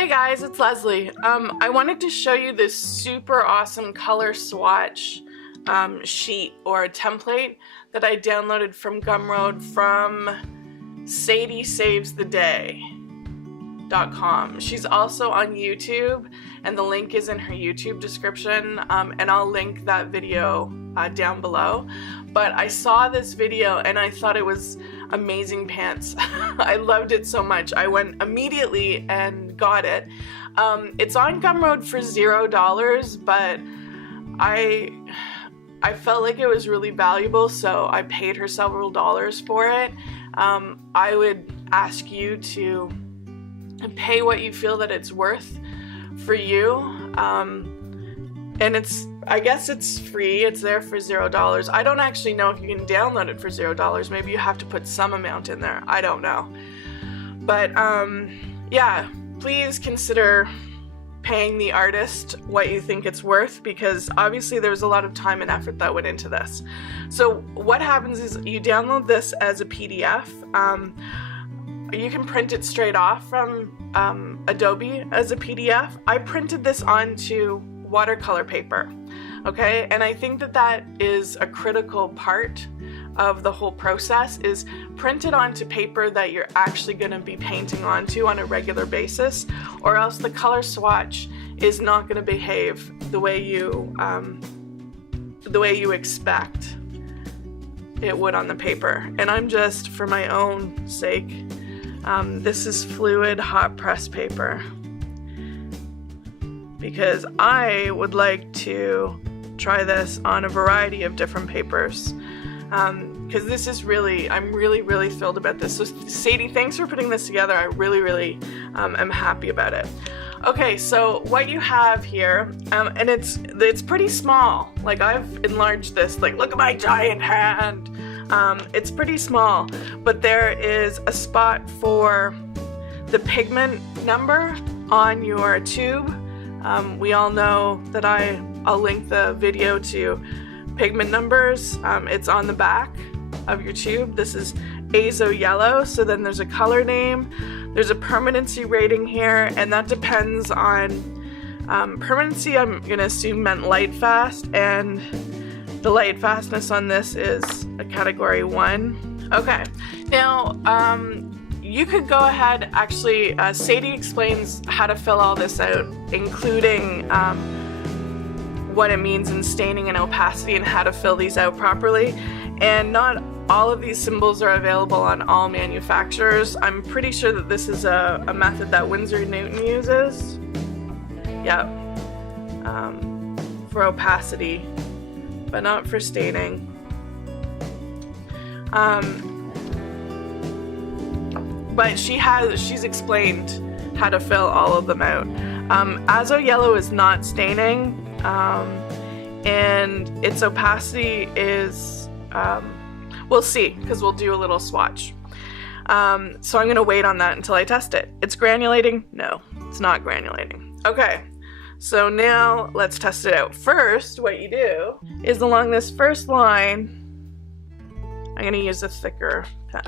Hey guys, it's Leslie. I wanted to show you this super awesome color swatch sheet or a template that I downloaded from Gumroad from SadieSavesTheDay.com. She's also on YouTube, and the link is in her YouTube description, and I'll link that video down below. But I saw this video and I thought it was amazing pants. I loved it so much. I went immediately and got it. It's on Gumroad for $0, but I felt like it was really valuable, so I paid her several dollars for it. I would ask you to pay what you feel that it's worth for you. And I guess it's free. It's there for $0. I don't actually know if you can download it for $0. Maybe you have to put some amount in there. I don't know. But yeah, please consider paying the artist what you think it's worth, because obviously there's a lot of time and effort that went into this. So what happens is you download this as a PDF. You can print it straight off from Adobe as a PDF. I printed this onto watercolor paper, okay? And I think that is a critical part of the whole process, is print it onto paper that you're actually going to be painting onto on a regular basis, or else the color swatch is not going to behave the way you expect it would on the paper. And I'm just, for my own sake, this is fluid hot press paper, because I would like to try this on a variety of different papers, because this is really, I'm really thrilled about this. So Sadie, thanks for putting this together. I really am happy about it. Okay, so what you have here, and it's pretty small. Like, I've enlarged this, like, look at my giant hand. It's pretty small, but there is a spot for the pigment number on your tube. We all know that I'll link the video to pigment numbers. It's on the back of your tube. This is Azo Yellow, so then there's a color name. There's a permanency rating here, and that depends on permanency. I'm gonna assume meant light fast, and the light fastness on this is a category 1. Okay, now you could go ahead, actually, Sadie explains how to fill all this out, including what it means in staining and opacity and how to fill these out properly. And not all of these symbols are available on all manufacturers. I'm pretty sure that this is a method that Winsor & Newton uses. Yep. For opacity, but not for staining. But she's explained how to fill all of them out. Azo Yellow is not staining, and its opacity is, we'll see, because we'll do a little swatch. So I'm going to wait on that until I test it. It's granulating? No, it's not granulating. Okay, so now let's test it out. First, what you do is along this first line, I'm going to use a thicker pen.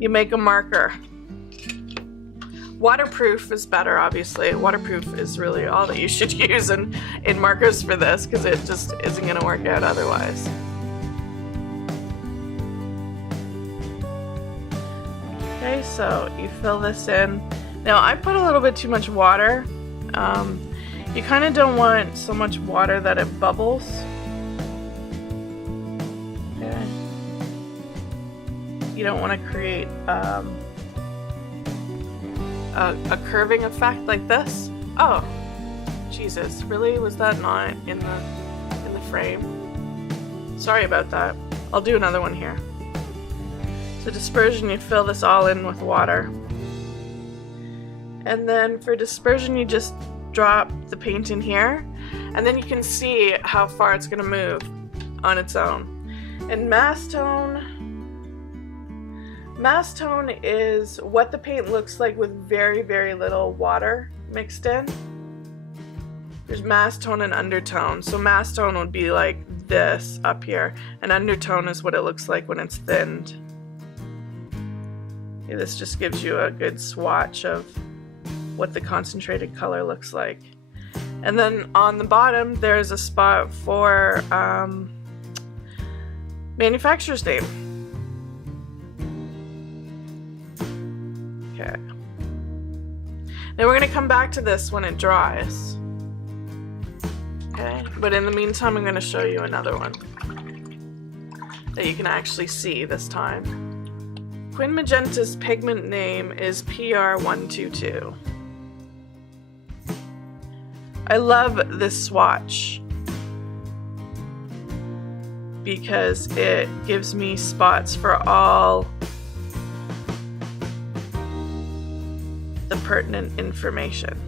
You make a marker. Waterproof is better, obviously. Waterproof is really all that you should use in markers for this, because it just isn't going to work out otherwise. Okay, so you fill this in. Now, I put a little bit too much water. You kind of don't want so much water that it bubbles. Okay. You don't want to create a curving effect like this. Oh, Jesus, really? Was that not in the frame? Sorry about that. I'll do another one here. So dispersion, you fill this all in with water. And then for dispersion, you just drop the paint in here, and then you can see how far it's going to move on its own. And mass tone is what the paint looks like with very little water mixed in. There's mass tone and undertone. So mass tone would be like this up here. An undertone is what it looks like when it's thinned. Okay, this just gives you a good swatch of what the concentrated color looks like. And then on the bottom there's a spot for manufacturer's name. Okay. Now we're going to come back to this when it dries. Okay, but in the meantime I'm going to show you another one that you can actually see this time. Quin Magenta's pigment name is PR122. I love this swatch because it gives me spots for all the pertinent information.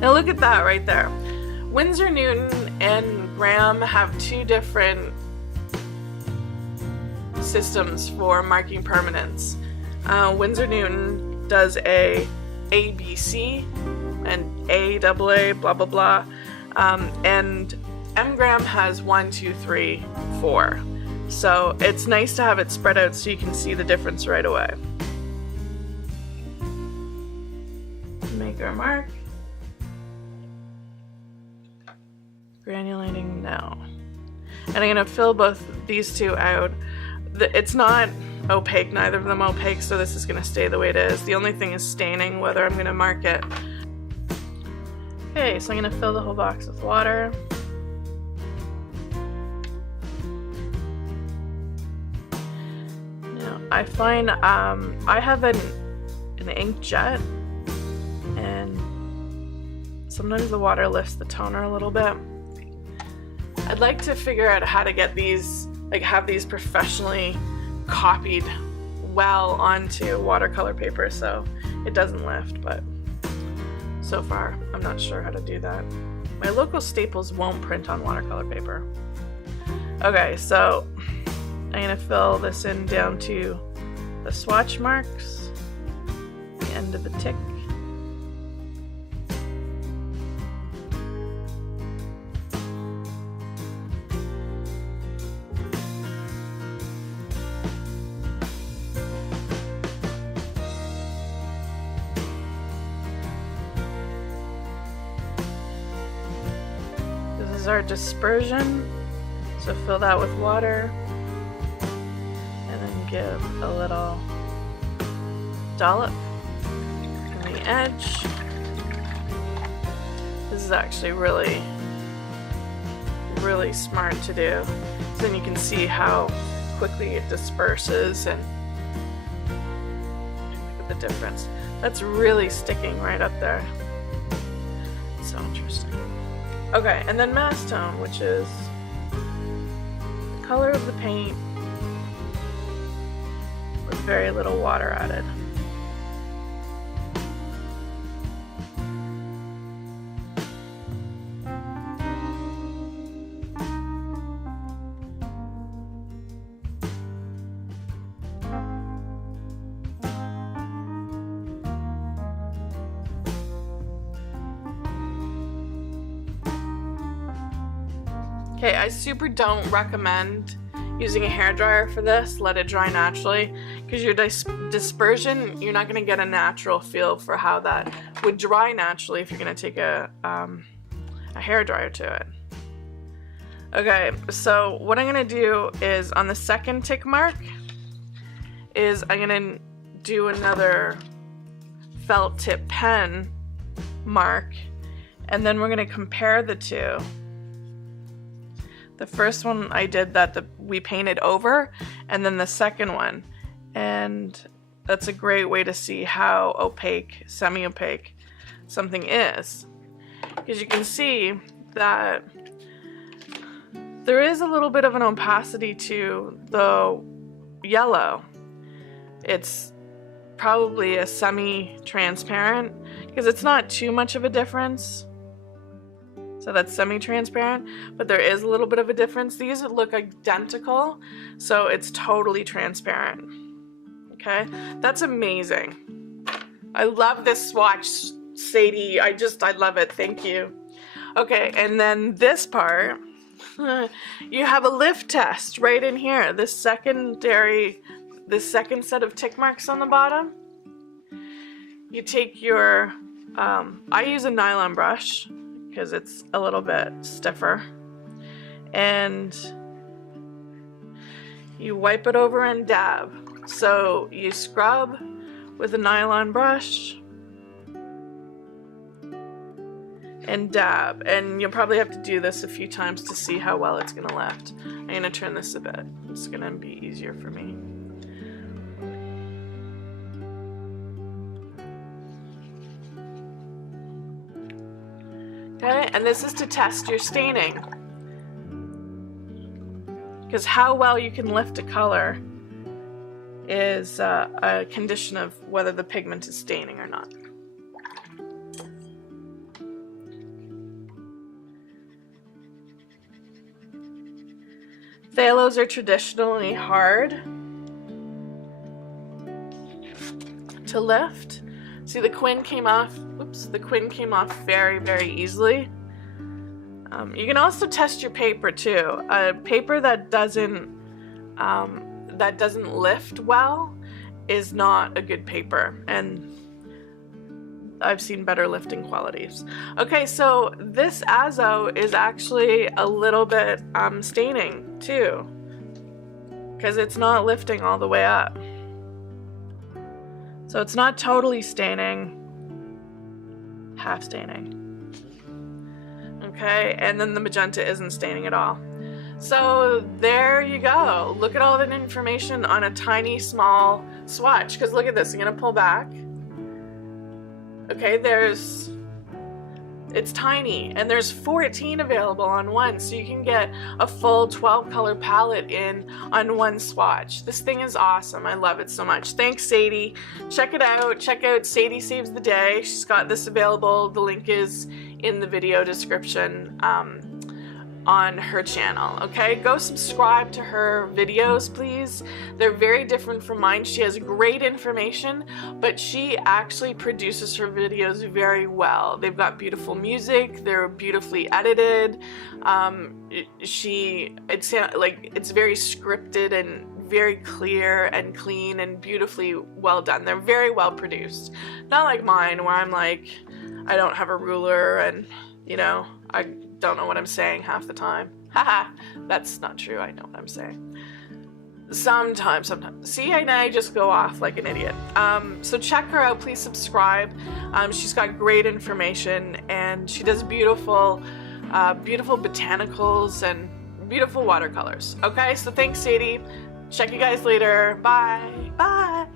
Now look at that right there. Winsor Newton and Graham have two different systems for marking permanence. Winsor Newton does a ABC and AA, blah blah blah, and M. Graham has 1, 2, 3, 4. So it's nice to have it spread out so you can see the difference right away. Make our mark. Granulating now. And I'm going to fill both these two out. It's not opaque, neither of them opaque, so this is going to stay the way it is. The only thing is staining, whether I'm going to mark it. Okay, so I'm going to fill the whole box with water. Now, I find I have an inkjet, and sometimes the water lifts the toner a little bit. I'd like to figure out how to get these, like have these professionally copied well onto watercolor paper so it doesn't lift, but so far I'm not sure how to do that. My local Staples won't print on watercolor paper. Okay, so I'm gonna fill this in down to the swatch marks, the end of the tick. This is our dispersion, so fill that with water and then give a little dollop on the edge. This is actually really smart to do, so then you can see how quickly it disperses and look at the difference. That's really sticking right up there. It's so interesting. Okay, and then mass tone, which is the color of the paint with very little water added. Okay, I super don't recommend using a hairdryer for this. Let it dry naturally, because your dispersion, you're not going to get a natural feel for how that would dry naturally if you're going to take a hairdryer to it. Okay, so what I'm going to do is on the second tick mark is I'm going to do another felt tip pen mark, and then we're going to compare the two. The first one I did that we painted over, and then the second one, and that's a great way to see how opaque, semi-opaque something is, because you can see that there is a little bit of an opacity to the yellow. It's probably a semi-transparent, because it's not too much of a difference. So that's semi-transparent, but there is a little bit of a difference. These look identical, so it's totally transparent. Okay, that's amazing. I love this swatch, Sadie. I love it. Thank you. Okay, and then this part, you have a lift test right in here. This second set of tick marks on the bottom. You take your, I use a nylon brush because it's a little bit stiffer, and you wipe it over and dab. So you scrub with a nylon brush and dab, and you'll probably have to do this a few times to see how well it's gonna lift. I'm gonna turn this a bit. It's gonna be easier for me. Okay, and this is to test your staining, because how well you can lift a color is a condition of whether the pigment is staining or not. Phthalos are traditionally hard to lift. See, the quin came off. Oops, the quin came off very, very easily. You can also test your paper too. A paper that doesn't lift well is not a good paper, and I've seen better lifting qualities. Okay, so this azo is actually a little bit staining too, because it's not lifting all the way up. So it's not totally staining, half staining. Okay, and then the magenta isn't staining at all. So there you go. Look at all that information on a tiny, small swatch. Because look at this, I'm gonna pull back. Okay, it's tiny, and there's 14 available on one, so you can get a full 12 color palette on one swatch. This thing is awesome. I love it so much. Thanks, Sadie. Check it out. Check out Sadie Saves the Day. She's got this available. The link is in the video description on her channel. Okay, go subscribe to her videos, please. They're very different from mine. She has great information, but she actually produces her videos very well. They've got beautiful music, they're beautifully edited. It's very scripted and very clear and clean and beautifully well done. They're very well produced. Not like mine, where I'm like, I don't have a ruler and, you know, I don't know what I'm saying half the time. Haha, that's not true. I know what I'm saying. Sometimes. See, I just go off like an idiot. So check her out. Please subscribe. She's got great information, and she does beautiful botanicals and beautiful watercolors. Okay, so thanks, Sadie. Check you guys later. Bye. Bye.